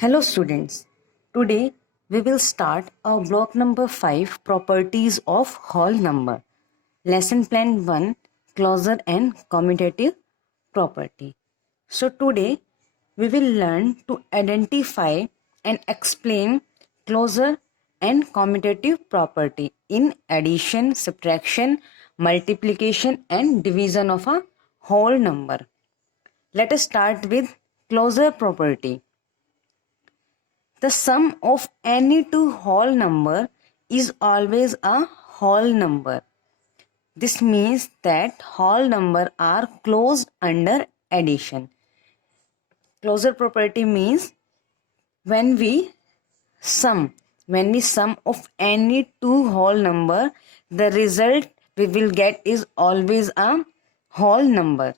Hello students, today we will start our block number 5 properties of whole number. Lesson plan 1 closure and commutative property. So today we will learn to identify and explain closure and commutative property in addition, subtraction, multiplication and division of a whole number. Let us start with closure property. The sum of any two whole number is always a whole number. This means that whole number are closed under addition. Closure property means when we sum of any two whole number, the result we will get is always a whole number.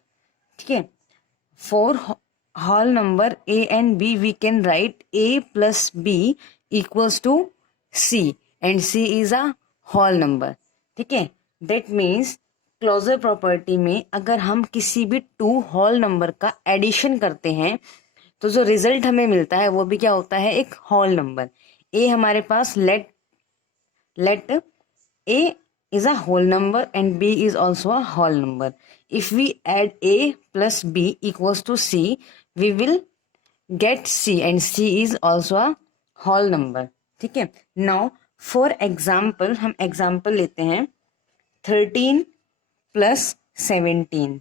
Okay. For whole number a and b, we can write a plus b equals to c and c is a whole number. ठीक है, that means closure property में अगर हम किसी भी two whole number का addition करते हैं तो जो रिजल्ट हमें मिलता है वो भी क्या होता है, एक होल नंबर. ए हमारे पास let a is a whole number and b is also a whole number. If we add a plus b equals to c, we will get c and c is also a whole number. ठीक है. Now for example, हम example लेते हैं 13 plus 17.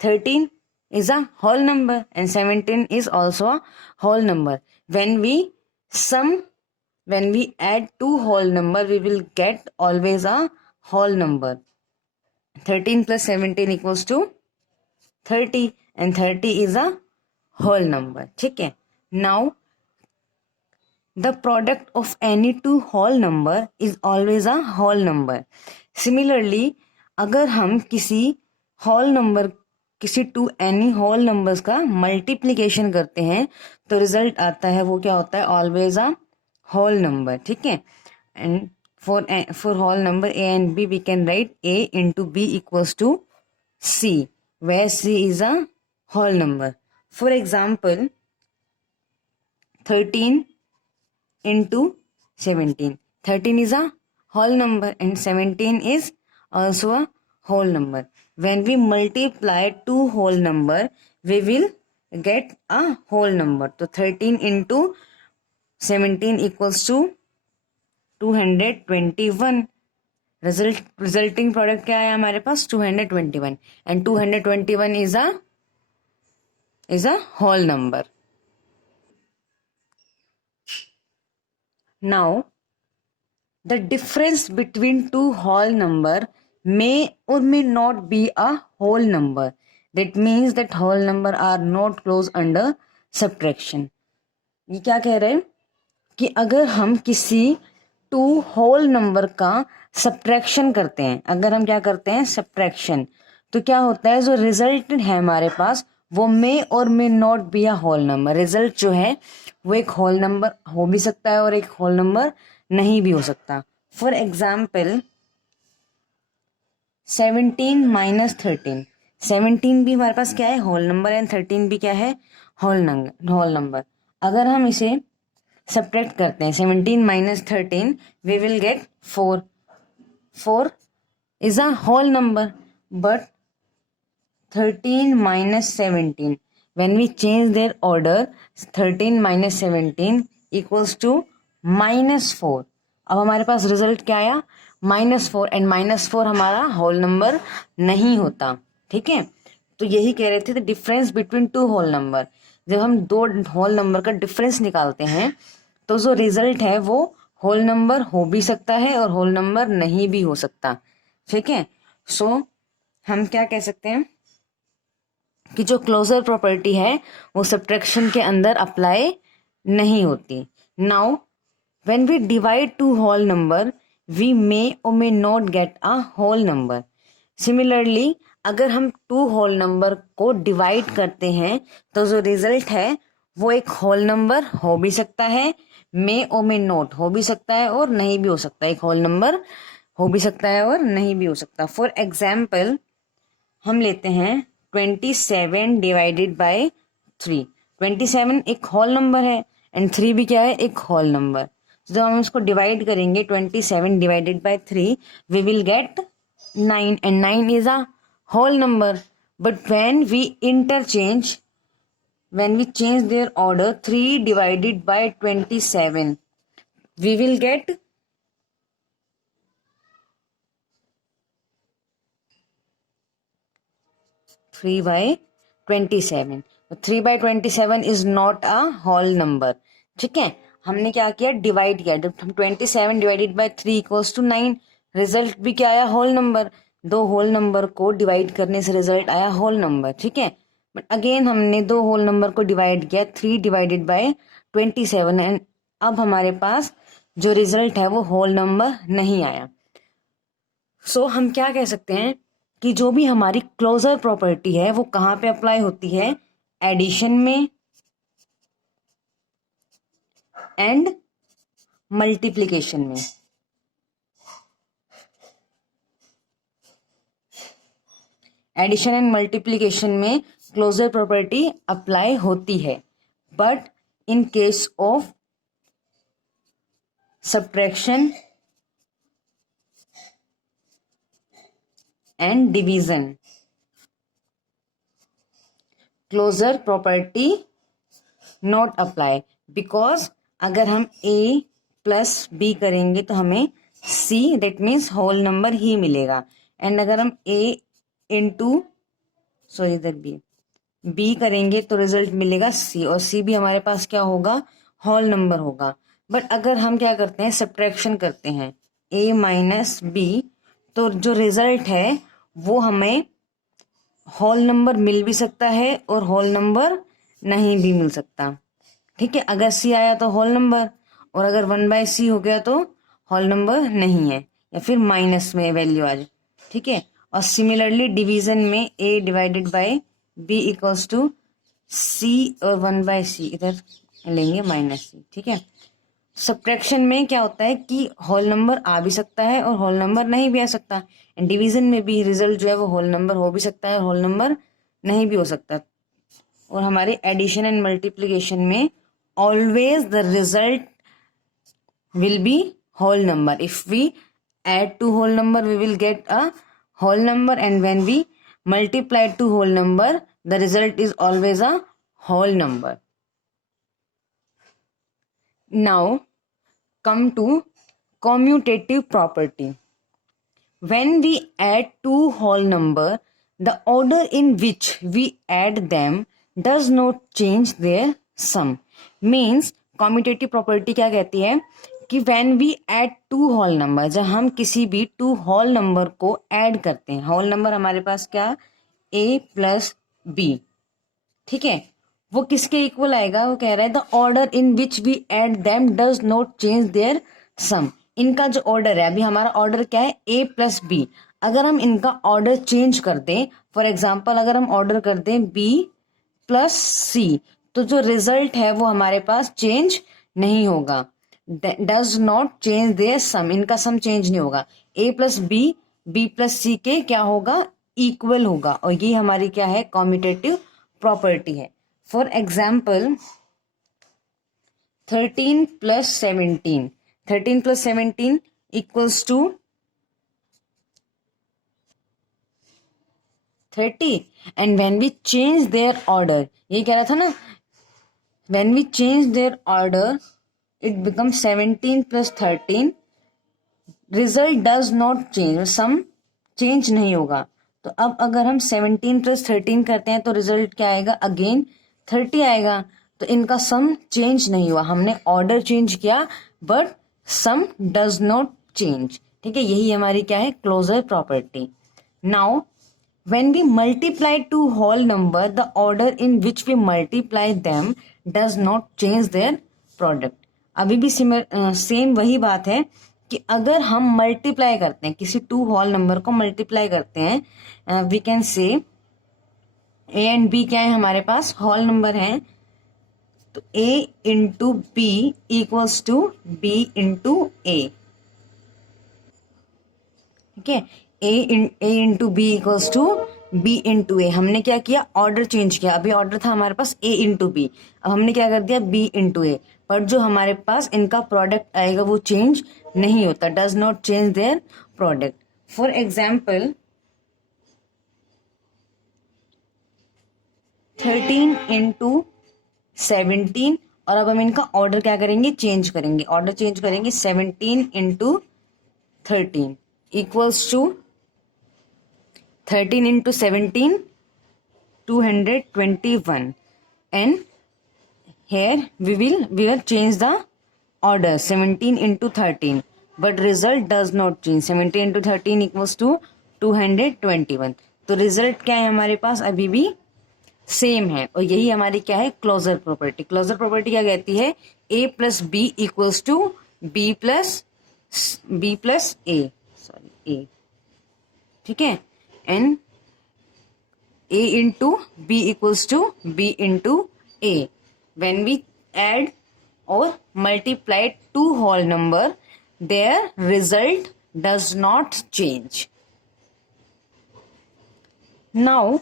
13 is a whole number and 17 is also a whole number. When we add two whole number, we will get always a whole number. 13 plus 17 equals to 30 and 30 is a whole number. ठीक है. Now the product of any two whole number is always a whole number. Similarly, अगर हम किसी to any whole numbers का multiplication करते हैं तो result आता है वो क्या होता है, ऑलवेज अ whole number. ठीक है. And for whole number a and b, we can write a into b equals to c, where c is a whole number. For example, 13 into 17. 13 is a whole number and 17 is also a whole number. When we multiply two whole number, we will get a whole number. So 13 into 17 equals to 221. Resulting product क्या है हमारे पास, 221 and 221 is a whole number. Now the difference between two whole number may or may not be a whole number. That means that whole number are not closed under subtraction. ये क्या कह रहे हैं कि अगर हम किसी टू होल नंबर का सब्ट्रैक्शन करते हैं, अगर हम क्या करते हैं सब्ट्रैक्शन, तो क्या होता है, जो रिजल्ट है हमारे पास वो मे और may not be a whole number. Result जो है वो एक होल नंबर हो भी सकता है और एक होल नंबर नहीं भी हो सकता. For example 17 minus 13. 17 भी हमारे पास क्या है, होल नंबर, एंड 13 भी क्या है, होल नंबर. अगर हम इसे सब्ट्रैक्ट करते हैं 17 minus 13, we will get 4. 4 is a whole number, but 13 minus 17, when we change their order, 13 minus 17 equals to minus 4. अब हमारे पास रिजल्ट क्या आया, -4, एंड -4 हमारा होल नंबर नहीं होता. ठीक है. तो यही कह रहे थे, the difference between two whole number. जब हम दो होल नंबर का डिफरेंस निकालते हैं तो जो रिजल्ट है वो होल नंबर हो भी सकता है और होल नंबर नहीं भी हो सकता. ठीक है. सो हम क्या कह सकते हैं कि जो क्लोजर प्रॉपर्टी है वो सब्ट्रैक्शन के अंदर अप्लाई नहीं होती. Now when we divide two whole number, we may और may not get a whole number. Similarly अगर हम टू होल नंबर को डिवाइड करते हैं तो जो रिजल्ट है वो एक होल नंबर हो भी सकता है, मे और मे नॉट हो भी सकता है और नहीं भी हो सकता. एक होल नंबर हो भी सकता है और नहीं भी हो सकता. फॉर एग्जाम्पल हम लेते हैं 27 डिवाइडेड बाय 3. 27 एक होल नंबर है एंड 3 भी क्या है, एक होल नंबर। जब हम इसको डिवाइड करेंगे 27 divided by 3 we will get 9 and 9 is a whole number. But when we change their order, 3 divided by 27 we will get 3 by 27। 3 by 27 is not a whole number. ठीक है, हमने क्या किया, divide किया। जब हम 27 divided by 3 equals to 9, result भी क्या आया, होल नंबर। दो होल नंबर को डिवाइड करने से रिजल्ट आया होल नंबर। ठीक है, बट अगेन हमने दो होल नंबर को डिवाइड किया, 3 डिवाइडेड बाय 27 एंड अब हमारे पास जो रिजल्ट है वो होल नंबर नहीं आया। सो हम क्या कह सकते हैं कि जो भी हमारी क्लोजर प्रॉपर्टी है वो कहाँ पे अप्लाई होती है, एडिशन में एंड मल्टीप्लिकेशन में। एडिशन एंड मल्टीप्लिकेशन में क्लोजर प्रॉपर्टी अप्लाई होती है, but in case of subtraction and division closure property not apply. Because अगर हम a प्लस बी करेंगे तो हमें c that means whole number ही मिलेगा, एंड अगर हम a इंटू इधर b करेंगे तो रिजल्ट मिलेगा c, और c भी हमारे पास क्या होगा, होल नंबर होगा। बट अगर हम क्या करते हैं, सब्ट्रैक्शन करते हैं a माइनस बी, तो जो रिजल्ट है वो हमें होल नंबर मिल भी सकता है और होल नंबर नहीं भी मिल सकता। ठीक है, अगर सी आया तो होल नंबर, और अगर 1/c हो गया तो होल नंबर नहीं है, या फिर माइनस में वैल्यू आ जाए। ठीक है, और सिमिलरली डिवीजन में a divided by b equals to c, और 1/c इधर लेंगे -c। ठीक है, सब्ट्रैक्शन में क्या होता है कि होल नंबर आ भी सकता है और होल नंबर नहीं भी आ सकता, एंड डिवीजन में भी रिजल्ट जो है वो होल नंबर हो भी सकता है और होल नंबर नहीं भी हो सकता। और हमारे एडिशन एंड मल्टीप्लिकेशन में always the result will be whole number. If we add two whole number we will get a whole number, and when we multiply two whole number the result is always a whole number. Now come to commutative property. When we add two whole number, the order in which we add them does not change their sum. Means commutative property क्या कहती है कि when we add two whole number, जब हम किसी भी two whole number को add करते हैं, होल नंबर हमारे पास क्या, a प्लस बी। ठीक है, वो किसके इक्वल आएगा, वो कह रहा है the order in which we add them does not change their sum. इनका जो ऑर्डर है, अभी हमारा ऑर्डर क्या है, a प्लस बी। अगर हम इनका ऑर्डर चेंज कर दें, फॉर एग्जाम्पल अगर हम ऑर्डर कर दें b प्लस सी, तो जो रिजल्ट है वो हमारे पास चेंज नहीं होगा, does not change their sum, इनका सम चेंज नहीं होगा। a प्लस बी प्लस सी के क्या होगा, इक्वल होगा, और ये हमारी क्या है, कॉम्यूटेटिव प्रॉपर्टी है। For example 13 plus 17 equals to 30, and when we change their order, ये कह रहा था ना, when we change their order it becomes 17 plus 13, result does not change, sum change नहीं होगा। तो अब अगर हम 17 plus 13 करते हैं तो रिजल्ट क्या आएगा, अगेन 30 आएगा। तो इनका सम चेंज नहीं हुआ, हमने ऑर्डर चेंज किया but sum does not change. ठीक है, यही हमारी क्या है, closure property. Now when we multiply two whole number, the order in which we multiply them does not change their product. अभी भी सेम वही बात है कि अगर हम मल्टीप्लाई करते हैं, किसी टू होल नंबर को मल्टीप्लाई करते हैं, we can say a and b क्या है, हमारे पास होल नंबर है, तो a into B equals to b into a। ठीक है, a into B equals to b into A, हमने क्या किया, ऑर्डर चेंज किया। अभी ऑर्डर था हमारे पास a इंटू बी, अब हमने क्या कर दिया b इंटू ए, पर जो हमारे पास इनका प्रोडक्ट आएगा वो चेंज नहीं होता, does not change their product. For example 13 into 17, और अब हम इनका ऑर्डर क्या करेंगे, चेंज करेंगे, ऑर्डर चेंज करेंगे। 17 into 13 equals to 13 into 17, 221, and here we will change the order, 17 into 13, but result does not change, 17 into 13 equals to 221। तो result क्या है हमारे पास, अभी भी सेम है, और यही हमारी क्या है, क्लोजर प्रॉपर्टी। क्लोजर प्रॉपर्टी क्या कहती है, a plus B equals to B plus A, sorry A, ठीक है, and a into b equals to b into a। When we add or multiply two whole number, their result does not change. Now,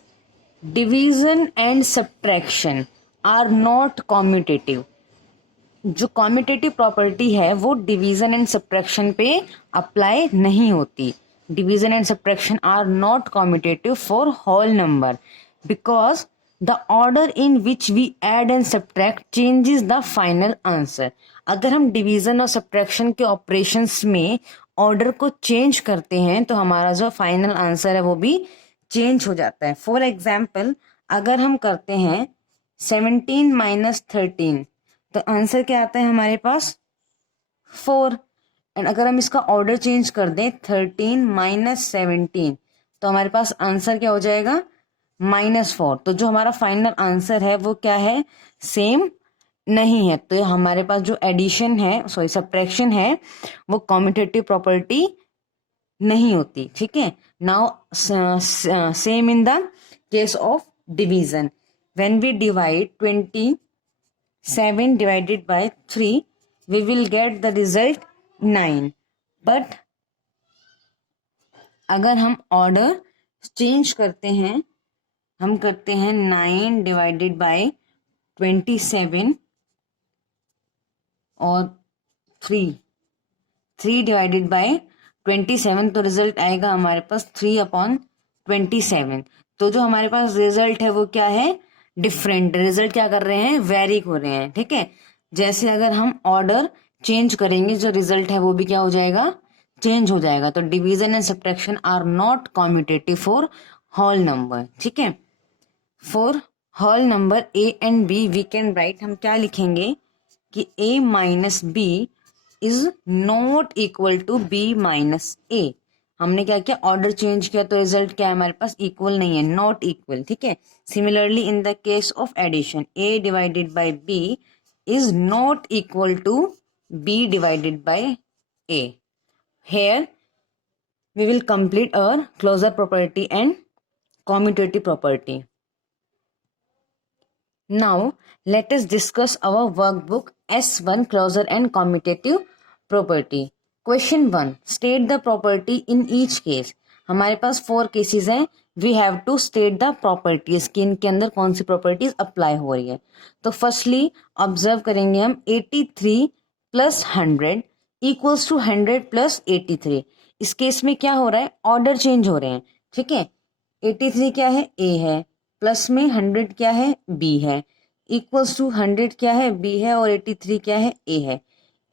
division and subtraction are not commutative। जो commutative property है वो division and subtraction पे apply नहीं होती। Division and subtraction are not commutative for whole number because the order in which we add and subtract changes the final answer. अगर हम division और subtraction के ऑपरेशंस में ऑर्डर को चेंज करते हैं तो हमारा जो फाइनल आंसर है वो भी चेंज हो जाता है। फॉर एग्जाम्पल अगर हम करते हैं 17 माइनस 13 तो आंसर क्या आता है हमारे पास 4। एंड अगर हम इसका ऑर्डर चेंज कर दें 13 माइनस 17 तो हमारे पास आंसर क्या हो जाएगा -4। तो जो हमारा फाइनल आंसर है वो क्या है, सेम नहीं है। तो हमारे पास जो एडिशन है, सॉरी सब्ट्रैक्शन है, वो कॉम्यूटेटिव प्रॉपर्टी नहीं होती। ठीक है, now same in the case of division, when we divide 27 divided by 3 we will get the result 9। But अगर हम ऑर्डर चेंज करते हैं, हम करते हैं 9 डिवाइडेड बाय 27 और 3 डिवाइडेड बाय 27 तो रिजल्ट आएगा हमारे पास 3/27। तो जो हमारे पास रिजल्ट है वो क्या है, डिफरेंट। रिजल्ट क्या कर रहे हैं, वेरी हो रहे हैं। ठीक है, जैसे अगर हम ऑर्डर चेंज करेंगे जो रिजल्ट है वो भी क्या हो जाएगा, चेंज हो जाएगा। तो division and subtraction are not commutative for whole number. ठीक है, for whole number A and B we can write, हम क्या लिखेंगे कि a minus B is not equal to b minus A. हमने क्या किया, ऑर्डर चेंज किया तो रिजल्ट क्या है हमारे पास, इक्वल नहीं है, नॉट इक्वल। ठीक है, similarly in the case of addition a divided by b is not equal to b divided by a। Here we will complete our closure property and commutative property. Now let us discuss our workbook S1 closure and commutative property. Question 1, state the property in each case। हमारे पास 4 cases हैं, we have to state the properties कि इनके अंदर कौन सी properties apply हो रही है। तो फर्स्टली ऑब्जर्व करेंगे हम 83 प्लस 100 इक्वल्स टू 100 प्लस 83। इस केस में क्या हो रहा है, ऑर्डर चेंज हो रहे हैं। ठीक है, 83 क्या है, ए है, प्लस में 100 क्या है, बी है, इक्वल्स टू 100 क्या है, बी है, और 83 क्या है, ए है।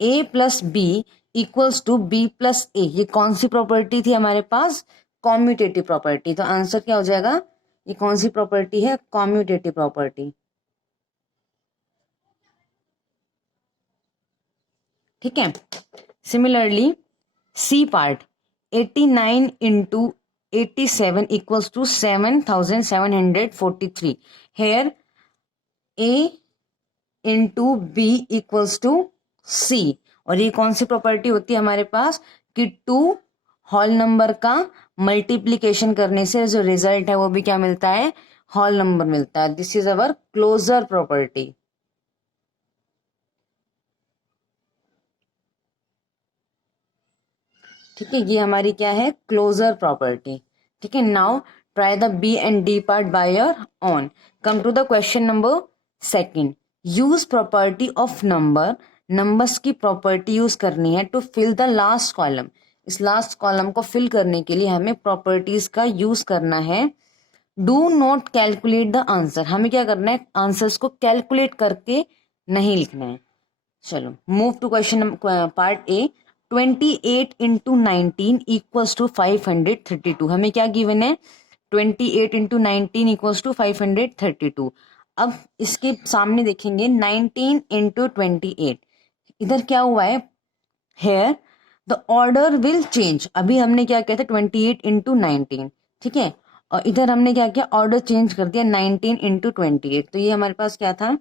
A plus B equals to B plus A, ये कौन सी प्रॉपर्टी थी हमारे पास, कॉम्यूटेटिव प्रॉपर्टी। तो आंसर क्या हो जाएगा, ये कौन सी प्रॉपर्टी है, कॉम्यूटेटिव प्रॉपर्टी। ठीक है, similarly C part 89 into 87 equals to 7743। Here A into B equals to C, और ये कौन सी प्रॉपर्टी होती है हमारे पास कि 2 होल नंबर का मल्टीप्लीकेशन करने से जो रिजल्ट है वो भी क्या मिलता है, होल नंबर मिलता है। This is our closure property. ठीक है, ये हमारी क्या है, क्लोजर प्रॉपर्टी। ठीक है, now Try the B and D part by your own. Come to the question number 2. Use property of number. Numbers की property use करनी है to fill the last column. इस last column को fill करने के लिए हमें properties का use करना है. Do not calculate the answer. हमें क्या करना है, आंसर्स को कैलकुलेट करके नहीं लिखना है. चलो move to question part A. 28 into 19 equals to 532. हमें क्या गिवन है, 28 इंटू 19 इक्वल्स टू 532. अब इसके सामने देखेंगे 19 इंटू 28. इधर क्या हुआ है, here the order will change. अभी हमने क्या किया था 28 इंटू 19, ठीक है, और इधर हमने क्या किया, ऑर्डर चेंज कर दिया 19 इंटू 28. तो ये हमारे पास क्या था,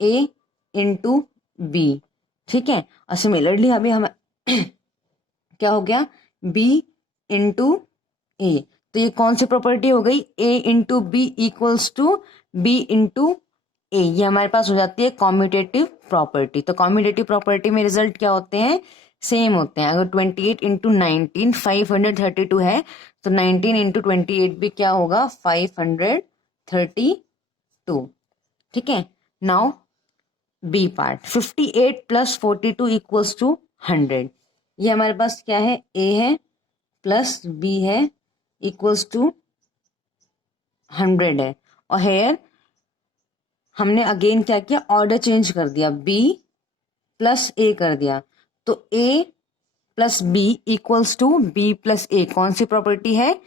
ए इंटू बी, ठीक है. और सिमिलरली अभी हम क्या हो गया, बी इंटू ए. तो ये कौन सी प्रॉपर्टी हो गई, A into B equals to B into A. ये हमारे पास हो जाती है कॉम्यूटेटिव प्रॉपर्टी. तो कॉम्यूटेटिव प्रॉपर्टी में रिजल्ट क्या होते हैं, सेम होते हैं. अगर 28 इंटू 19 532 है तो 19 इंटू 28 भी क्या होगा, 532, ठीक है. Now B part. 58 plus 42 equals to 100. ये हमारे पास क्या है, ए है प्लस बी है इक्वल्स टू 100 है. और हेयर हमने अगेन क्या किया, ऑर्डर चेंज कर दिया, बी प्लस ए कर दिया. तो A plus B equals to B plus A. कौन सी प्रॉपर्टी है,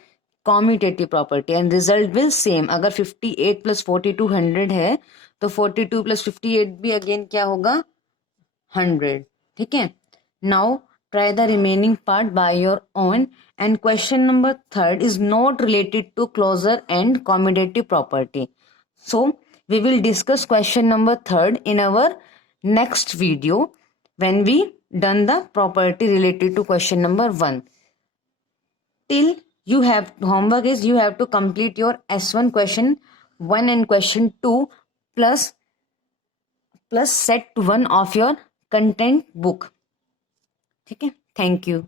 commutative property. And result will same. अगर 58 प्लस 42 100 है तो 42 प्लस 58 भी अगेन क्या होगा, 100, ठीक है. Now try the remaining part by your own. And question number 3 is not related to closure and commutative property. So we will discuss question number 3 in our next video when we done the property related to question number 1. Till you have homework is you have to complete your S1 question 1 and question 2 plus set 1 of your content book. ठीक है, thank you.